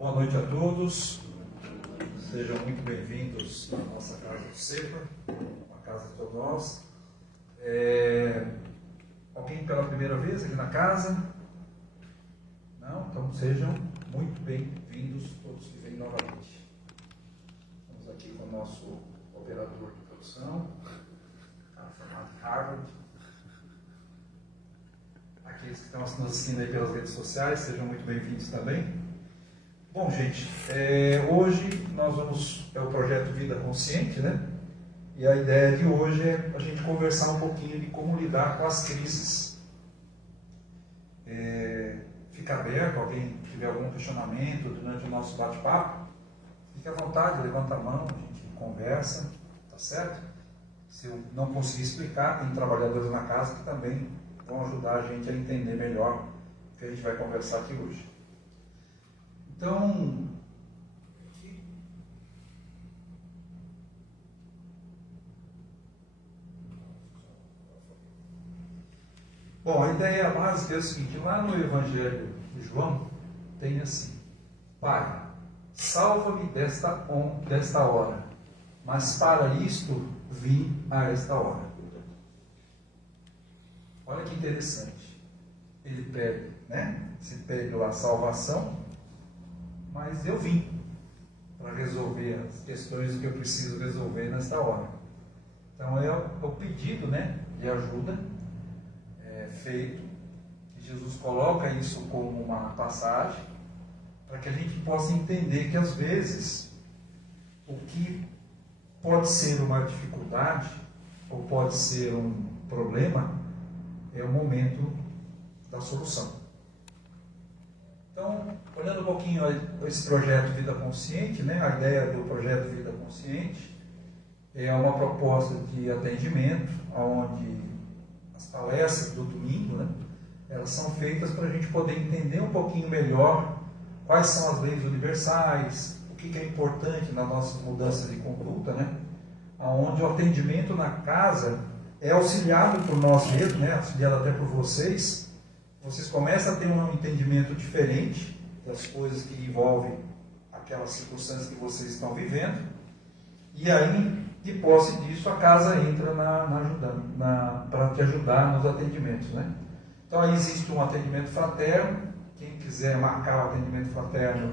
Boa noite a todos, sejam muito bem-vindos à nossa casa do Sepa, uma casa de todos nós. Alguém pela primeira vez aqui na casa? Não? Então sejam muito bem-vindos todos que vêm novamente. Estamos aqui com o nosso operador de produção, formado em Harvard. Aqueles que estão nos assistindo aí pelas redes sociais, sejam muito bem-vindos também. Bom, gente, hoje nós vamos, é o projeto Vida Consciente, né? E a ideia de hoje é a gente conversar um pouquinho de como lidar com as crises. Fica aberto, alguém tiver algum questionamento durante o nosso bate-papo, fique à vontade, levanta a mão, a gente conversa, tá certo? Se eu não conseguir explicar, tem trabalhadores na casa que também vão ajudar a gente a entender melhor o que a gente vai conversar aqui hoje. Então, bom, a ideia básica é o seguinte: lá no Evangelho de João tem assim: Pai, salva-me desta hora, mas para isto vim a esta hora. Olha que interessante. Ele pede, né? Se pede lá a salvação, mas eu vim para resolver as questões que eu preciso resolver nesta hora. Então é o pedido, né, de ajuda feito, que Jesus coloca isso como uma passagem, para que a gente possa entender que às vezes o que pode ser uma dificuldade, ou pode ser um problema, é o momento da solução. Então, olhando um pouquinho esse projeto Vida Consciente, né, a ideia do projeto Vida Consciente é uma proposta de atendimento, onde as palestras do domingo, né, elas são feitas para a gente poder entender um pouquinho melhor quais são as leis universais, o que é importante nas nossas mudanças de conduta, né, onde o atendimento na casa é auxiliado por nós mesmos, né, auxiliado até por vocês. Vocês começam a ter um entendimento diferente das coisas que envolvem aquelas circunstâncias que vocês estão vivendo. E aí, de posse disso, a casa entra para te ajudar nos atendimentos, né? Então, aí existe um atendimento fraterno. Quem quiser marcar o atendimento fraterno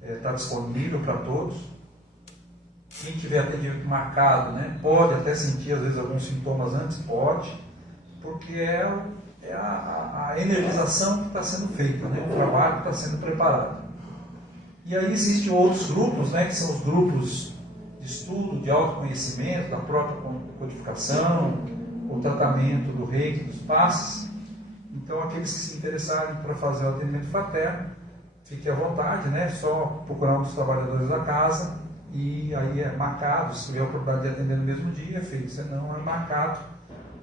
está disponível para todos. Quem tiver atendimento marcado, né, pode até sentir, às vezes, alguns sintomas antes, pode, porque é a energização que está sendo feita, né? O trabalho que está sendo preparado. E aí existem outros grupos, né? Que são os grupos de estudo, de autoconhecimento, da própria codificação, o tratamento do reiki, dos passes. Então, aqueles que se interessarem para fazer o atendimento fraterno, fiquem à vontade, né? Só procurar um dos trabalhadores da casa e aí é marcado. Se tiver a oportunidade de atender no mesmo dia, é feito, senão é marcado.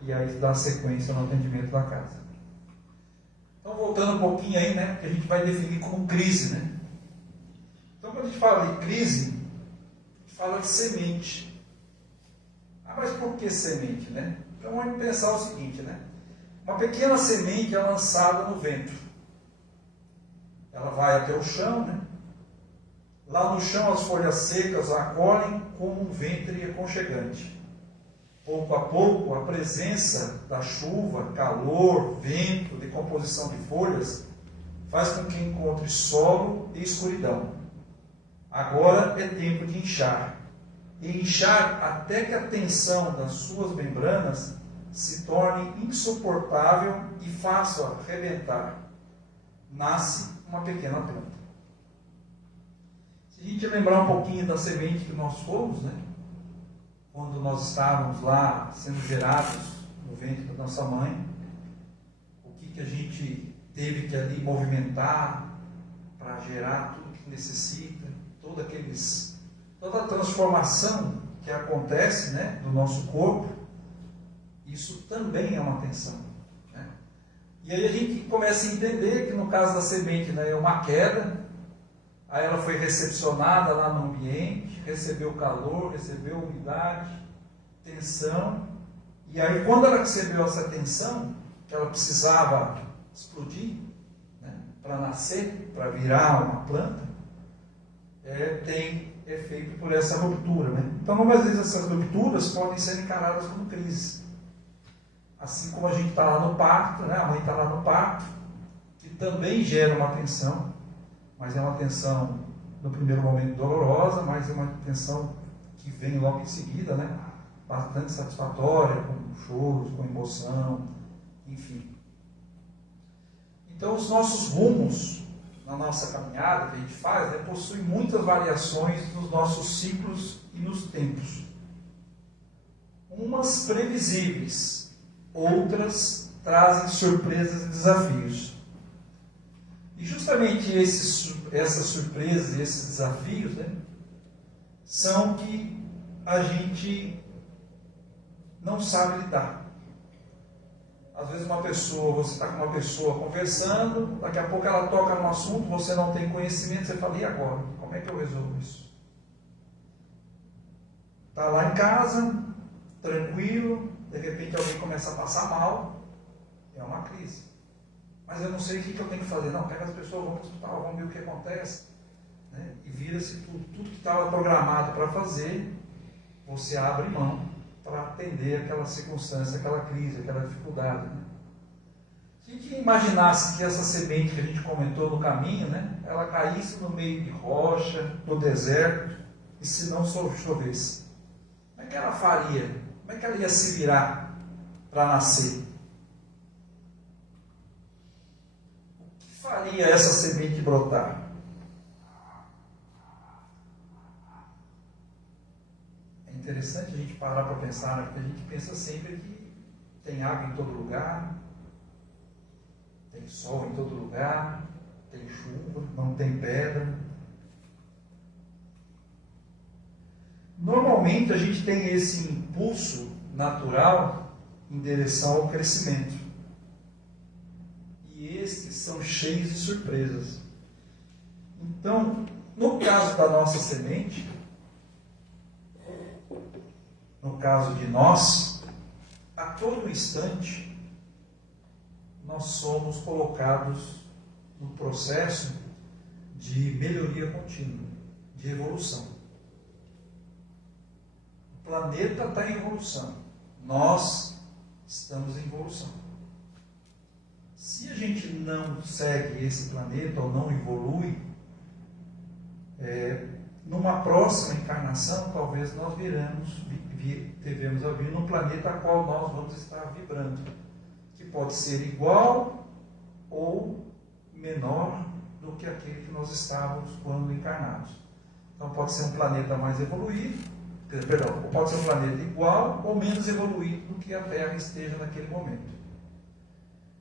E aí dá sequência no atendimento da casa. Então, voltando um pouquinho aí, né, que a gente vai definir como crise, né? Então, quando a gente fala de crise, a gente fala de semente. Mas por que semente, né? Então, vamos pensar o seguinte, né? Uma pequena semente é lançada no vento. Ela vai até o chão, né? Lá no chão, as folhas secas a acolhem como um ventre aconchegante. Pouco a pouco, a presença da chuva, calor, vento, decomposição de folhas, faz com que encontre solo e escuridão. Agora é tempo de inchar. E inchar até que a tensão das suas membranas se torne insuportável e faça arrebentar. Nasce uma pequena planta. Se a gente lembrar um pouquinho da semente que nós fomos, né? Quando nós estávamos lá sendo gerados no ventre da nossa mãe, o que a gente teve que ali movimentar para gerar tudo que necessita, toda a transformação que acontece, né, do nosso corpo, isso também é uma tensão, né? E aí a gente começa a entender que no caso da semente, né, é uma queda, aí ela foi recepcionada lá no ambiente, recebeu calor, recebeu umidade, tensão, e aí quando ela recebeu essa tensão, que ela precisava explodir, né, para nascer, para virar uma planta, é feito por essa ruptura, né? Então, muitas vezes essas rupturas podem ser encaradas como crise. Assim como a gente está lá no parto, né? A mãe está lá no parto, que também gera uma tensão, mas é uma tensão no primeiro momento dolorosa, mas é uma tensão que vem logo em seguida, né? Bastante satisfatória, com choros, com emoção, enfim. Então, os nossos rumos na nossa caminhada que a gente faz, né, possuem muitas variações nos nossos ciclos e nos tempos. Umas previsíveis, outras trazem surpresas e desafios. E justamente essas surpresas e esses desafios, né, são que a gente não sabe lidar. Às vezes você está com uma pessoa conversando, daqui a pouco ela toca num assunto, você não tem conhecimento, você fala, e agora? Como é que eu resolvo isso? Está lá em casa, tranquilo, de repente alguém começa a passar mal, é uma crise. Mas eu não sei o que eu tenho que fazer. Não, pega as pessoas, vamos para o hospital, vamos ver o que acontece. Né? E vira-se tudo que estava programado para fazer, você abre mão para atender aquela circunstância, aquela crise, aquela dificuldade. Né? Se a gente imaginasse que essa semente que a gente comentou no caminho, né, ela caísse no meio de rocha, no deserto, e se não chovesse, como é que ela faria? Como é que ela ia se virar para nascer? O que faria essa semente brotar? Interessante a gente parar para pensar, né? Porque a gente pensa sempre que tem água em todo lugar, tem sol em todo lugar, tem chuva, não tem pedra. Normalmente a gente tem esse impulso natural em direção ao crescimento. E estes são cheios de surpresas. Então, no caso da nossa semente, no caso de nós, a todo instante, nós somos colocados no processo de melhoria contínua, de evolução. O planeta está em evolução, nós estamos em evolução. Se a gente não segue esse planeta ou não evolui, numa próxima encarnação, talvez nós devemos a vir num planeta a qual nós vamos estar vibrando, que pode ser igual ou menor do que aquele que nós estávamos quando encarnados. Então pode ser um planeta mais evoluído, pode ser um planeta igual ou menos evoluído do que a Terra esteja naquele momento.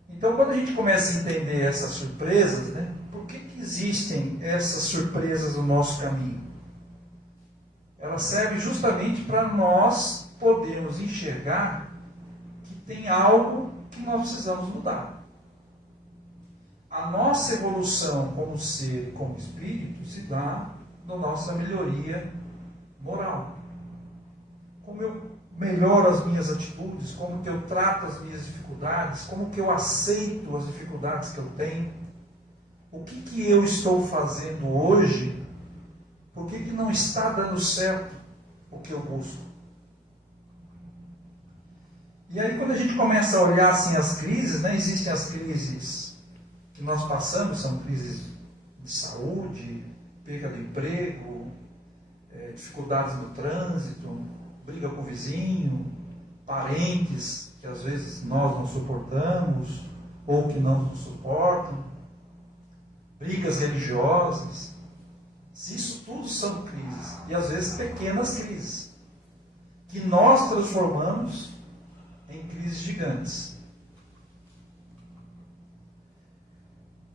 Então, quando a gente começa a entender essas surpresas, né, por que existem essas surpresas no nosso caminho? Ela serve justamente para nós podermos enxergar que tem algo que nós precisamos mudar. A nossa evolução como ser e como espírito se dá na nossa melhoria moral. Como eu melhoro as minhas atitudes, como que eu trato as minhas dificuldades, como que eu aceito as dificuldades que eu tenho, o que eu estou fazendo hoje. Por que não está dando certo o que eu busco? E aí, quando a gente começa a olhar assim as crises, né, existem as crises que nós passamos, são crises de saúde, perda de emprego, dificuldades no trânsito, briga com o vizinho, parentes que às vezes nós não suportamos ou que não nos suportam, brigas religiosas. Isso tudo são crises, e às vezes pequenas crises, que nós transformamos em crises gigantes.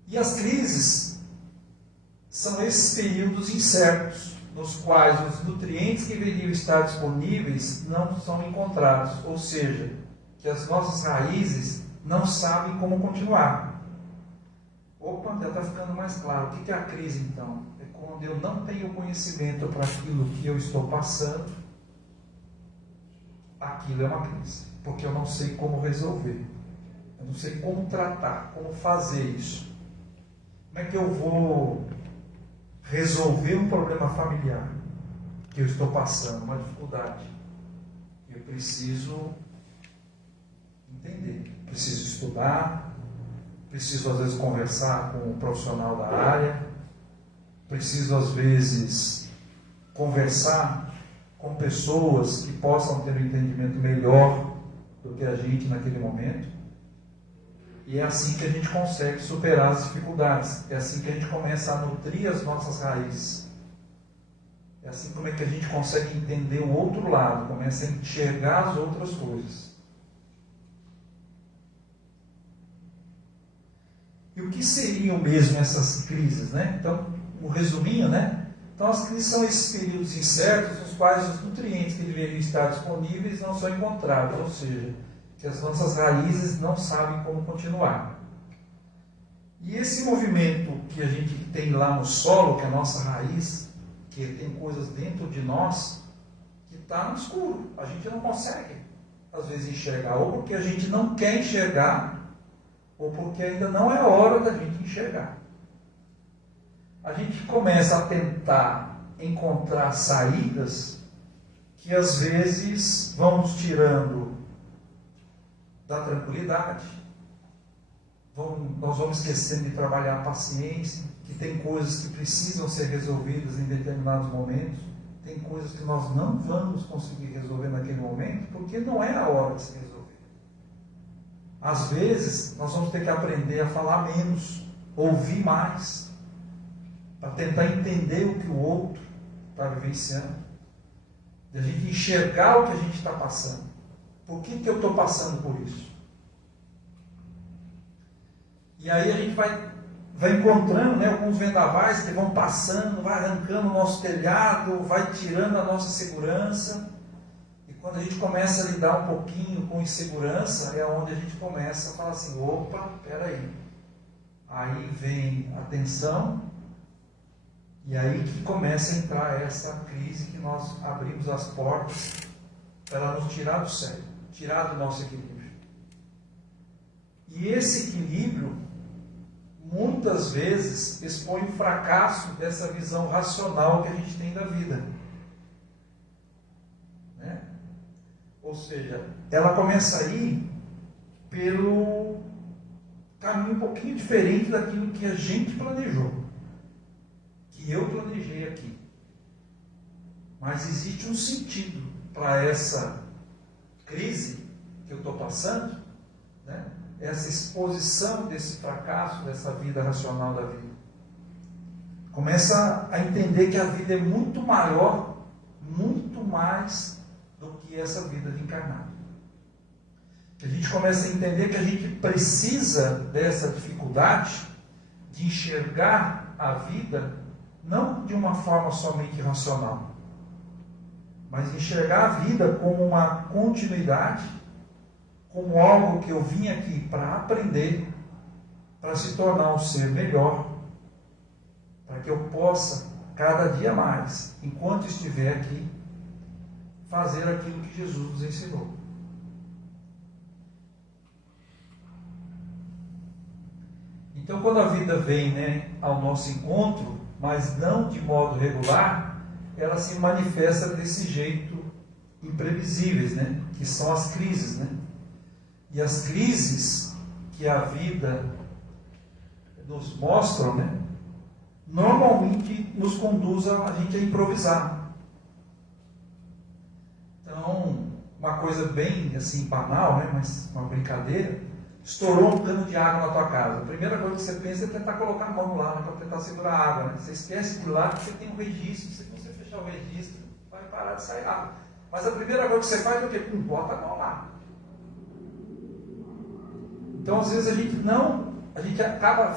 E as crises são esses períodos incertos, nos quais os nutrientes que deveriam estar disponíveis não são encontrados, ou seja, que as nossas raízes não sabem como continuar. Opa, já está ficando mais claro. O que é a crise então? É quando eu não tenho conhecimento para aquilo que eu estou passando, aquilo é uma crise, porque eu não sei como resolver, eu não sei como tratar, como fazer isso. Como é que eu vou resolver um problema familiar que eu estou passando, uma dificuldade, eu preciso entender, preciso estudar, preciso às vezes conversar com um profissional da área, preciso às vezes conversar com pessoas que possam ter um entendimento melhor do que a gente naquele momento. E é assim que a gente consegue superar as dificuldades. É assim que a gente começa a nutrir as nossas raízes. É assim como é que a gente consegue entender o outro lado, começa a enxergar as outras coisas. E o que seriam mesmo essas crises, né? Então, um resuminho, né? Então, as crises são esses períodos incertos nos quais os nutrientes que deveriam estar disponíveis não são encontrados, ou seja, que as nossas raízes não sabem como continuar. E esse movimento que a gente tem lá no solo, que é a nossa raiz, que tem coisas dentro de nós, que está no escuro. A gente não consegue, às vezes, enxergar, ou porque a gente não quer enxergar, ou porque ainda não é hora da gente enxergar. A gente começa a tentar encontrar saídas que às vezes vão nos tirando da tranquilidade. Nós vamos esquecendo de trabalhar a paciência, que tem coisas que precisam ser resolvidas em determinados momentos, tem coisas que nós não vamos conseguir resolver naquele momento, porque não é a hora de se resolver. Às vezes, nós vamos ter que aprender a falar menos, ouvir mais, para tentar entender o que o outro está vivenciando, de a gente enxergar o que a gente está passando. Por que eu estou passando por isso? E aí a gente vai encontrando, né, alguns vendavais que vão passando, vai arrancando o nosso telhado, vai tirando a nossa segurança. E quando a gente começa a lidar um pouquinho com insegurança, é onde a gente começa a falar assim, opa, peraí. Aí vem a tensão, e aí que começa a entrar essa crise que nós abrimos as portas para ela nos tirar do sério, tirar do nosso equilíbrio. E esse equilíbrio, muitas vezes, expõe o fracasso dessa visão racional que a gente tem da vida. Né? Ou seja, ela começa a ir pelo caminho um pouquinho diferente daquilo que a gente planejou, que eu planejei aqui. Mas existe um sentido para essa crise que eu estou passando, né? Essa exposição desse fracasso, dessa vida racional da vida. Começa a entender que a vida é muito maior, muito mais do que essa vida de encarnado. A gente começa a entender que a gente precisa dessa dificuldade de enxergar a vida não de uma forma somente racional, mas enxergar a vida como uma continuidade, como algo que eu vim aqui para aprender, para se tornar um ser melhor, para que eu possa, cada dia mais, enquanto estiver aqui, fazer aquilo que Jesus nos ensinou. Então, quando a vida vem, né, ao nosso encontro, mas não de modo regular, ela se manifesta desse jeito imprevisíveis, né, que são as crises, né? E as crises que a vida nos mostra, né, normalmente nos conduz a gente a improvisar. Então, uma coisa bem assim banal, né, mas uma brincadeira, estourou um cano de água na tua casa. A primeira coisa que você pensa é tentar colocar a mão lá, né, para tentar segurar a água. Né? Você esquece de lá que você tem um registro, se você fechar o registro, vai parar de sair água. Mas a primeira coisa que você faz é o quê? Bota a mão lá. Então, às vezes, a gente acaba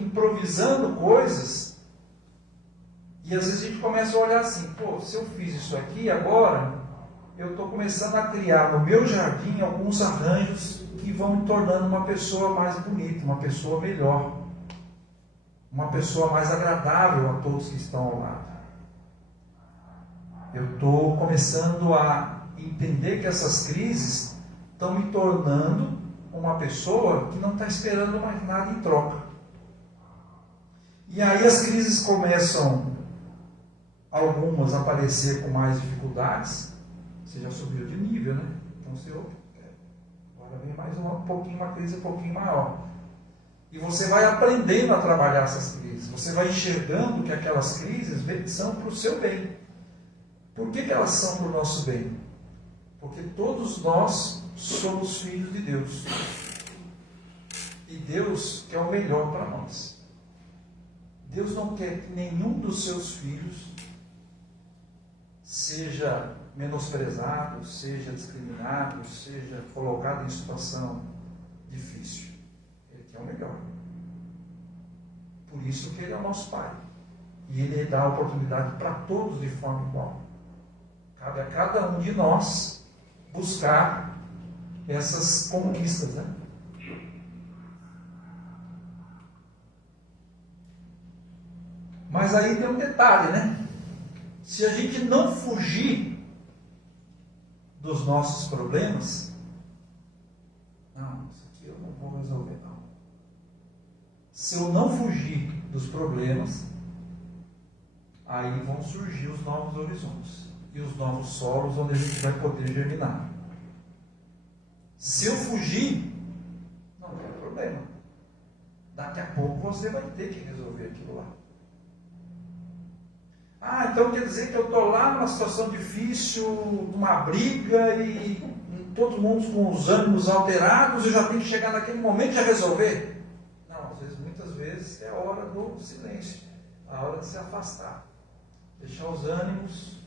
improvisando coisas, e às vezes a gente começa a olhar assim, pô, se eu fiz isso aqui, agora eu estou começando a criar no meu jardim alguns arranjos que vão me tornando uma pessoa mais bonita, uma pessoa melhor, uma pessoa mais agradável a todos que estão ao lado. Eu estou começando a entender que essas crises estão me tornando uma pessoa que não está esperando mais nada em troca. E aí as crises começam algumas aparecer com mais dificuldades, você já subiu de nível, né? Então você, agora vem mais uma crise um pouquinho maior. E você vai aprendendo a trabalhar essas crises. Você vai enxergando que aquelas crises são para o seu bem. Por que elas são para o nosso bem? Porque todos nós somos filhos de Deus. E Deus quer o melhor para nós. Deus não quer que nenhum dos seus filhos seja menosprezado, seja discriminado, seja colocado em situação difícil. Ele quer o melhor. Por isso que Ele é o nosso Pai. E Ele dá a oportunidade para todos de forma igual. Cabe a cada um de nós buscar essas conquistas, né? Mas aí tem um detalhe, né? Se a gente não fugir dos nossos problemas, não, isso aqui eu não vou resolver, não. Se eu não fugir dos problemas, aí vão surgir os novos horizontes e os novos solos onde a gente vai poder germinar. Se eu fugir, não tem problema. Daqui a pouco você vai ter que resolver aquilo lá. Então quer dizer que eu estou lá numa situação difícil, numa briga e todo mundo com os ânimos alterados, eu já tenho que chegar naquele momento e resolver? Não, muitas vezes é a hora do silêncio, a hora de se afastar, deixar os ânimos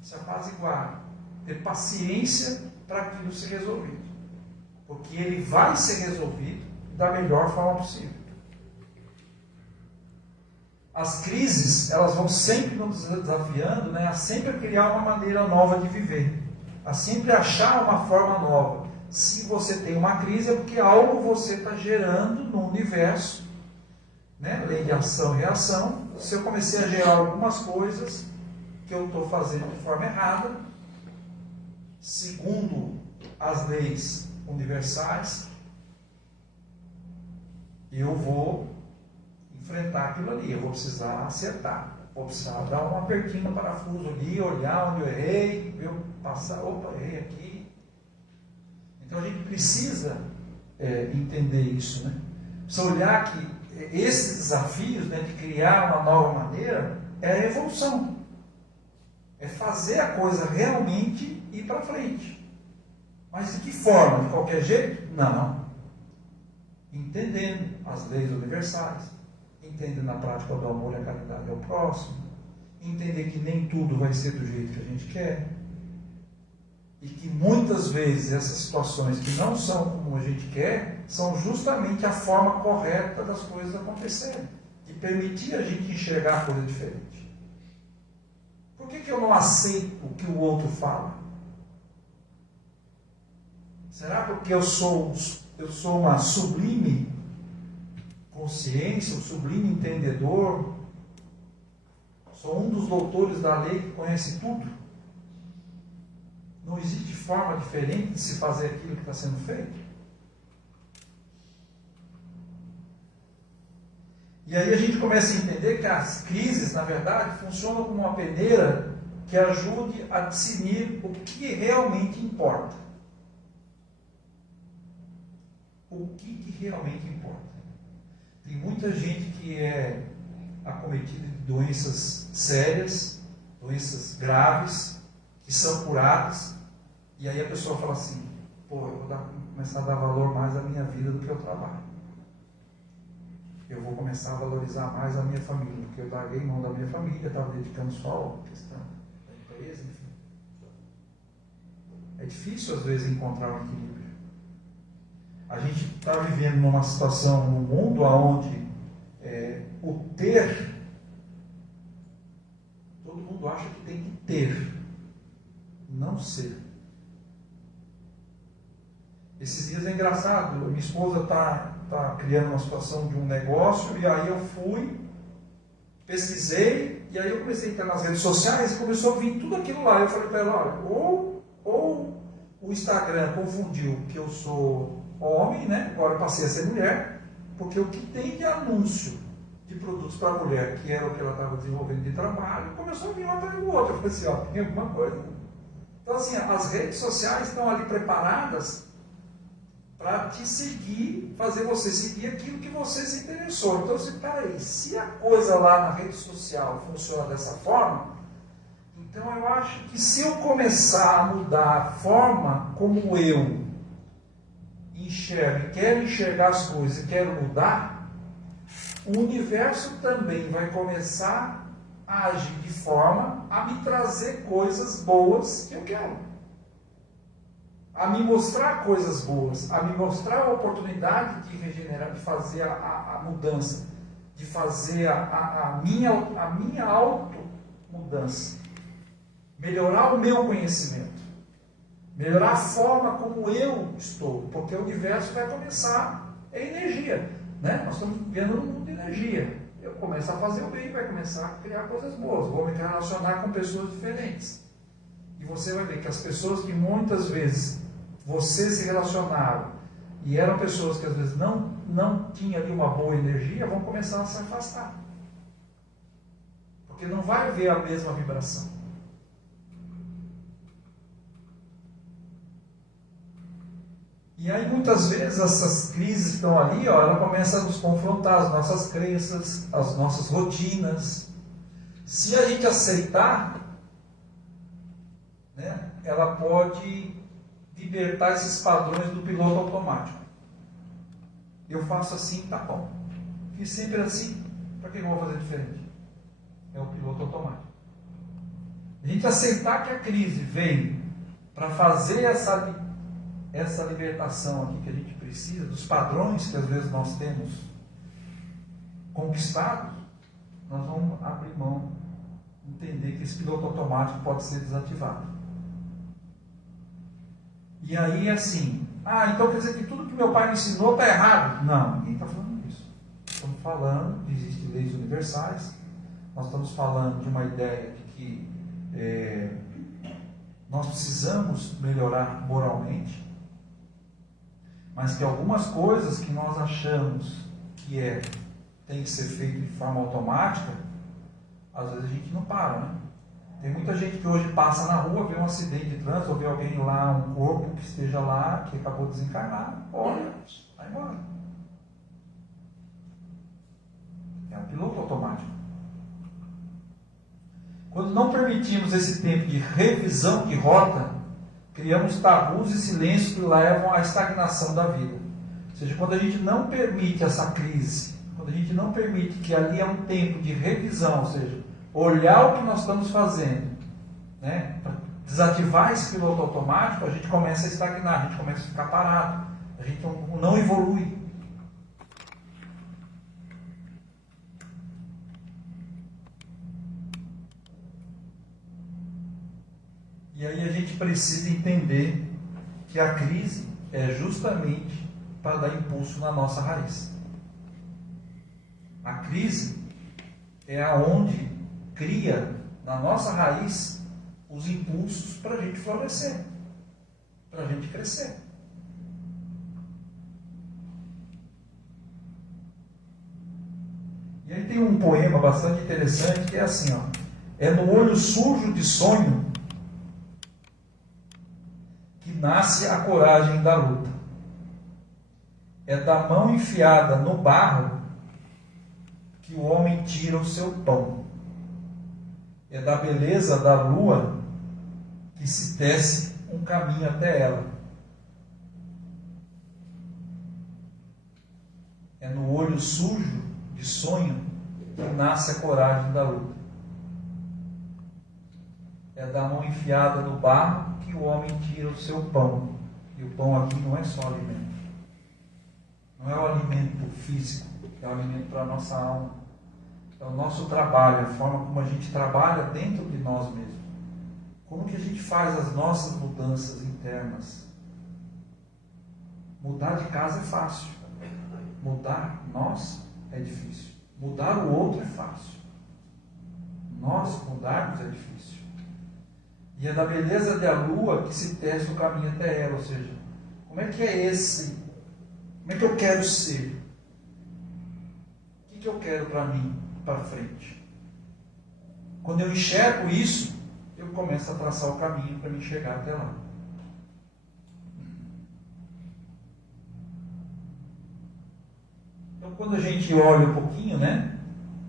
se apaziguar, ter paciência para aquilo ser resolvido, porque ele vai ser resolvido da melhor forma possível. As crises, elas vão sempre nos desafiando, né, a sempre criar uma maneira nova de viver, a sempre achar uma forma nova. Se você tem uma crise, é porque algo você está gerando no universo, né, lei de ação e reação. Se eu comecei a gerar algumas coisas que eu estou fazendo de forma errada, segundo as leis universais, eu vou enfrentar aquilo ali, eu vou precisar acertar, vou precisar dar um apertinho no parafuso ali, olhar onde eu errei, eu passar, errei aqui. Então a gente precisa entender isso, né? Precisa olhar que esses desafios, né, de criar uma nova maneira é a evolução, é fazer a coisa realmente ir para frente. Mas de que forma? De qualquer jeito? Não. Entendendo as leis universais, entender na prática do amor e a caridade ao próximo, entender que nem tudo vai ser do jeito que a gente quer, e que muitas vezes essas situações que não são como a gente quer, são justamente a forma correta das coisas acontecerem, de permitir a gente enxergar a coisa diferente. Por que eu não aceito o que o outro fala? Será porque eu sou uma sublime consciência, um sublime entendedor? Sou um dos doutores da lei que conhece tudo? Não existe forma diferente de se fazer aquilo que está sendo feito? E aí a gente começa a entender que as crises, na verdade, funcionam como uma peneira que ajude a discernir o que realmente importa. O que realmente importa. Tem muita gente que é acometida de doenças sérias, doenças graves, que são curadas, e aí a pessoa fala assim, eu vou começar a dar valor mais à minha vida do que ao trabalho. Eu vou começar a valorizar mais a minha família, porque eu larguei mão da minha família, estava dedicando só à questão da empresa, enfim. É difícil, às vezes, encontrar um equilíbrio. A gente está vivendo numa situação no mundo onde o ter, todo mundo acha que tem que ter, não ser. Esses dias é engraçado, minha esposa está criando uma situação de um negócio, e aí eu fui, pesquisei, e aí eu comecei a entrar nas redes sociais e começou a vir tudo aquilo lá. Eu falei para ela, olha, ou o Instagram confundiu que eu sou homem, né? Agora eu passei a ser mulher, porque o que tem de anúncio de produtos para a mulher, que era o que ela estava desenvolvendo de trabalho, e começou a vir um atrás do outro. Eu falei assim, ó, tem alguma coisa. Então, assim, as redes sociais estão ali preparadas para te seguir, fazer você seguir aquilo que você se interessou. Então, assim, peraí, se a coisa lá na rede social funciona dessa forma, então eu acho que se eu começar a mudar a forma como eu enxergo, quero enxergar as coisas e quero mudar, o universo também vai começar a agir de forma a me trazer coisas boas que eu quero. A me mostrar coisas boas, a me mostrar a oportunidade de regenerar, de fazer a mudança, de fazer a minha auto-mudança. Melhorar o meu conhecimento. Melhorar a forma como eu estou. Porque o universo vai começar, é energia. Né? Nós estamos vivendo num mundo de energia. Eu começo a fazer o bem, vai começar a criar coisas boas. Vou me relacionar com pessoas diferentes. E você vai ver que as pessoas que muitas vezes você se relacionaram e eram pessoas que às vezes não tinham ali uma boa energia, vão começar a se afastar. Porque não vai haver a mesma vibração. E aí muitas vezes essas crises que estão ali, ó, ela começa a nos confrontar, as nossas crenças, as nossas rotinas. Se a gente aceitar, né, ela pode libertar esses padrões do piloto automático. Eu faço assim, tá bom. Fiz sempre assim, para que eu vou fazer diferente? É o piloto automático. A gente aceitar que a crise vem para fazer essa libertação aqui que a gente precisa, dos padrões que às vezes nós temos conquistados, nós vamos abrir mão, entender que esse piloto automático pode ser desativado. E aí assim, então quer dizer que tudo que meu pai me ensinou está errado? Não, ninguém está falando isso. Estamos falando que existem leis universais, nós estamos falando de uma ideia de que nós precisamos melhorar moralmente, mas que algumas coisas que nós achamos que tem que ser feito de forma automática, às vezes a gente não para, né? Tem muita gente que hoje passa na rua, vê um acidente de trânsito, ou vê alguém lá, um corpo que esteja lá, que acabou de desencarnar, olha, vai embora. É um piloto automático. Quando não permitimos esse tempo de revisão de rota, criamos tabus e silêncios que levam à estagnação da vida. Ou seja, quando a gente não permite essa crise, quando a gente não permite que ali é um tempo de revisão, ou seja, olhar o que nós estamos fazendo, né, para desativar esse piloto automático, a gente começa a estagnar, a gente começa a ficar parado, a gente não evolui. E aí a gente precisa entender que a crise é justamente para dar impulso na nossa raiz. A crise é aonde cria na nossa raiz os impulsos para a gente florescer, para a gente crescer. E aí tem um poema bastante interessante que é assim, ó: é no olho sujo de sonho que nasce a coragem da luta. É da mão enfiada no barro que o homem tira o seu pão. É da beleza da lua que se tece um caminho até ela. É no olho sujo de sonho que nasce a coragem da luta. É da mão enfiada no barro que o homem tira o seu pão. E o pão aqui não é só alimento. Não é o alimento físico, é o alimento para a nossa alma. É o nosso trabalho, a forma como a gente trabalha dentro de nós mesmos. Como que a gente faz as nossas mudanças internas? Mudar de casa é fácil. Mudar nós é difícil. Mudar o outro é fácil. Nós mudarmos é difícil. E é da beleza da lua que se testa o caminho até ela. Ou seja, como é que é esse? Como é que eu quero ser? O que eu quero para mim, para frente. Quando eu enxergo isso, eu começo a traçar o caminho para me chegar até lá. Então, quando a gente olha um pouquinho, né,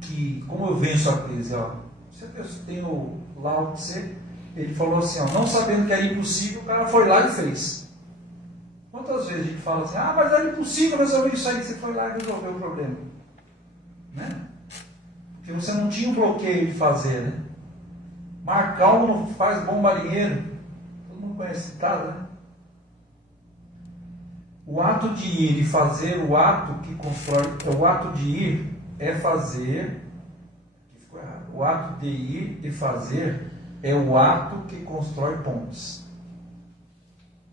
que como eu venço a crise, ó, você tem o Lao Tse, ele falou assim, ó, não sabendo que era impossível, o cara foi lá e fez. Quantas vezes a gente fala assim, mas era impossível resolver isso aí, você foi lá e resolveu o problema, né? Porque você não tinha um bloqueio de fazer, né? Mar calmo faz bom marinheiro. Todo mundo conhece esse ditado, né? O ato de ir e fazer, o ato que constrói, o ato de ir é fazer, aqui ficou errado. O ato de ir e fazer é o ato que constrói pontes.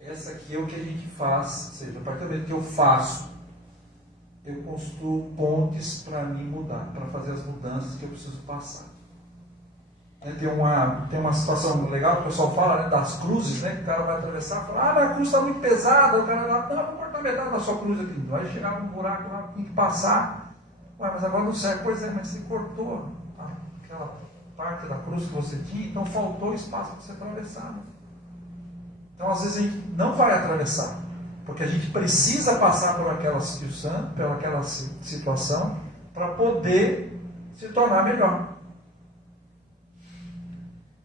Essa aqui é o que a gente faz, ou seja, a partir do momento que eu faço, eu construo pontes para me mudar, para fazer as mudanças que eu preciso passar. Tem uma situação legal que o pessoal fala, né, das cruzes, né, que o cara vai atravessar e fala, mas a cruz está muito pesada, o cara lá, não, vou cortar metade da sua cruz aqui, vai chegar num buraco lá, tem que passar, mas agora não serve, pois é, mas você cortou aquela parte da cruz que você tinha, então faltou espaço para você atravessar. Né? Então às vezes a gente não vai atravessar, porque a gente precisa passar por aquela situação para poder se tornar melhor.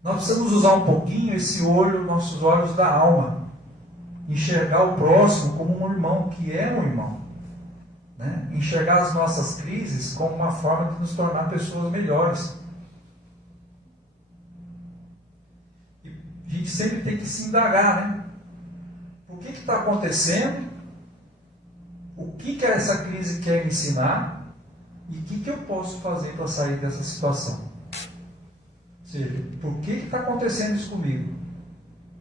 Nós precisamos usar um pouquinho esse olho, nossos olhos da alma, enxergar o próximo como um irmão, que é um irmão, né? Enxergar as nossas crises como uma forma de nos tornar pessoas melhores. E a gente sempre tem que se indagar, né? O que está acontecendo? O que essa crise quer me ensinar? E o que eu posso fazer para sair dessa situação? Ou seja, por que está acontecendo isso comigo?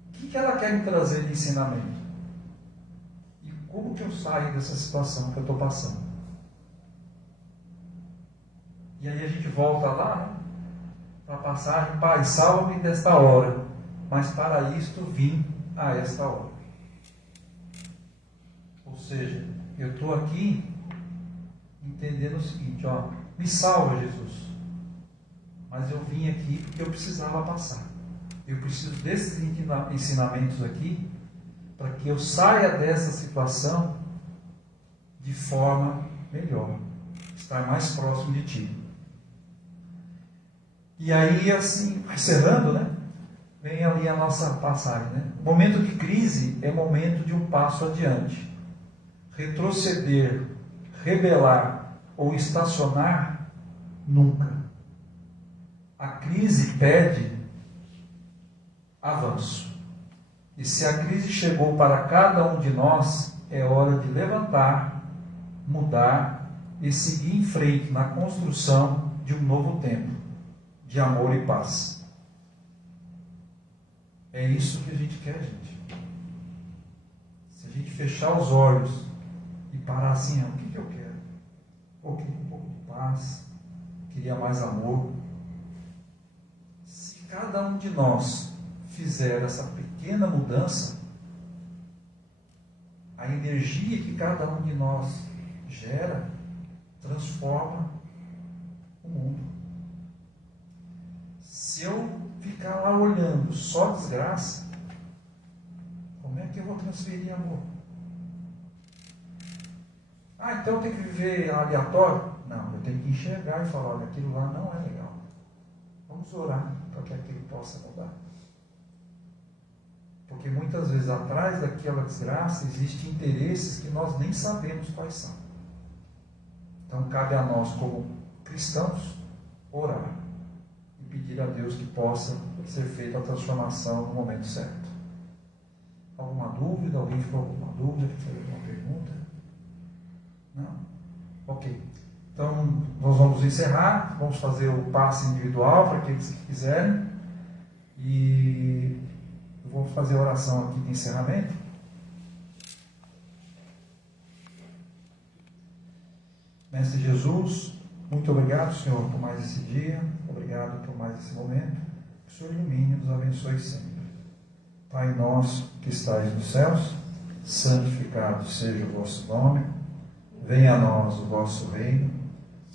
O que ela quer me trazer de ensinamento? E como que eu saio dessa situação que eu estou passando? E aí a gente volta lá, né, para a passagem, Pai, salva-me desta hora, mas para isto vim a esta hora. Ou seja, eu estou aqui entendendo o seguinte, ó, me salva, Jesus. Mas eu vim aqui porque eu precisava passar. Eu preciso desses ensinamentos aqui para que eu saia dessa situação de forma melhor, estar mais próximo de Ti. E aí, assim, encerrando, né? Vem ali a nossa passagem, né? O momento de crise é momento de um passo adiante. Retroceder, rebelar ou estacionar, nunca. A crise pede avanço. E se a crise chegou para cada um de nós, é hora de levantar, mudar e seguir em frente na construção de um novo tempo de amor e paz. É isso que a gente quer, gente. Se a gente fechar os olhos e parar assim, o que eu quero? Eu queria um pouco de paz, queria mais amor. Se cada um de nós fizer essa pequena mudança, a energia que cada um de nós gera transforma o mundo. Se eu ficar lá olhando só desgraça, como é que eu vou transferir amor? Então eu tenho que viver aleatório? Não, eu tenho que enxergar e falar, olha, aquilo lá não é legal. Vamos orar para que aquilo possa mudar. Porque muitas vezes atrás daquela desgraça existem interesses que nós nem sabemos quais são. Então cabe a nós, como cristãos, orar e pedir a Deus que possa ser feita a transformação no momento certo. Alguma dúvida? Alguém ficou com alguma dúvida? Alguma pergunta? Não? Ok. Então nós vamos encerrar, vamos fazer o passe individual para aqueles que quiserem. E eu vou fazer a oração aqui de encerramento. Mestre Jesus, muito obrigado, Senhor, por mais esse dia, obrigado por mais esse momento. Que o Senhor ilumine e nos abençoe sempre. Pai nosso que estais nos céus, santificado seja o vosso nome, venha a nós o vosso reino,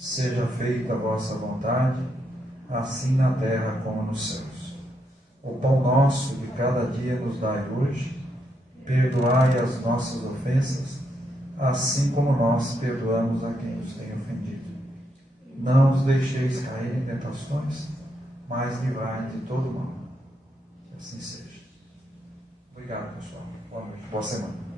Seja feita a vossa vontade, assim na terra como nos céus. O pão nosso de cada dia nos dai hoje. Perdoai as nossas ofensas, assim como nós perdoamos a quem nos tem ofendido. Não os deixeis cair em tentações, mas livrai de todo mal. Que assim seja. Obrigado, pessoal. Boa noite. Boa semana.